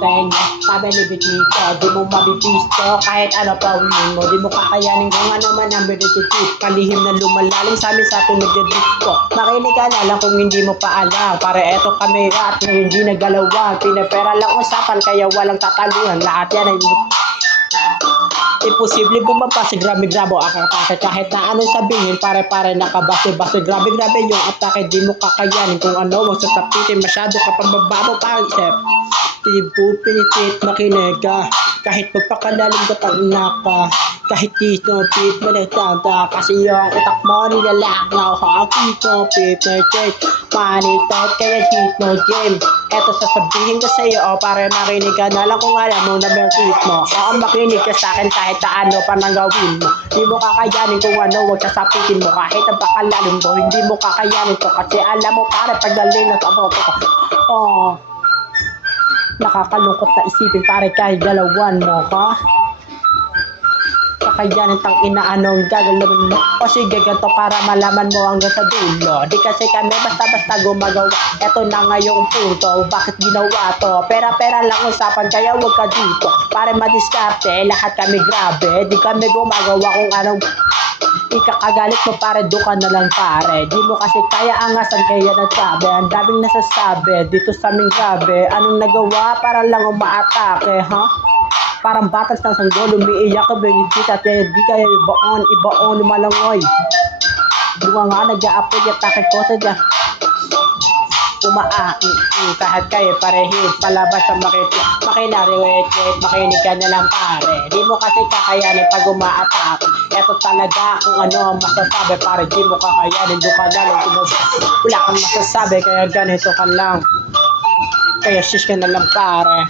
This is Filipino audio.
natin. Sabi ni Bitnito, di mo mabipisto kahit ano pa unin mo. Di mo kakayanin kung ano man ang benefit. Palihim na lumalalim sa amin sa tunog na disco. Makinig ka na lang kung hindi mo pa alam. Para eto kami at na hindi nagalawan. Pinapera lang usapan kaya walang tataluhan. Lahat yan ay imposible bumaba sa grabe-grabo akatake kahit na anong sabihin pare-pare nakabase-base grabe-grabe yung atake di mo kakayanin kung ano wag sasapitin masyado ka pambababo pang isip di po pinitit makinig ka kahit magpakalalim ka pang inaka kahit dito pit manitanda kasi yung utak mo nilalak na ako pit na check panitot kaya hit no game eto sasabihin ko sa iyo para makinig ka na lang kung alam mo na merkit mo makinig ka sa akin kahit na ano pa nang gawin mo di mo kakayanin kung ano wag sasapitin mo kahit ang pakalalim mo hindi mo kakayanin to kasi alam mo para pagaling na sa boto ko nakakalungkot na isipin pare kahit galawan mo ha kakayanin tang inaanong gagawin mo o sige ganito para malaman mo hanggang sa dulo di kasi kami basta-basta gumagawa eto na nga yung punto bakit ginawa to pera-pera lang usapan kaya wag ka dito para madiskarte lahat kami grabe di kami gumagawa kung anong ikakagalit mo pare duka na lang pare di mo kasi kaya angasan kaya nagsabi ang daming nasasabi dito sa aming grabe anong nagawa para lang umaatake ha parang batas ng sanggol umiiyak ka ba hindi ka di kayo ibaon lumalangoy di ba nga nag-a-upload yung takit ko sa dyan kahit kayo parehid palabas sa makinariwit makinig ka na lang pare di mo kasi kakayanin pag umaatake eto talaga kung ano ang masasabi pare di mo kakayanin doon ka lang wala kang masasabi kaya ganito ka lang kaya sis ka na lang pare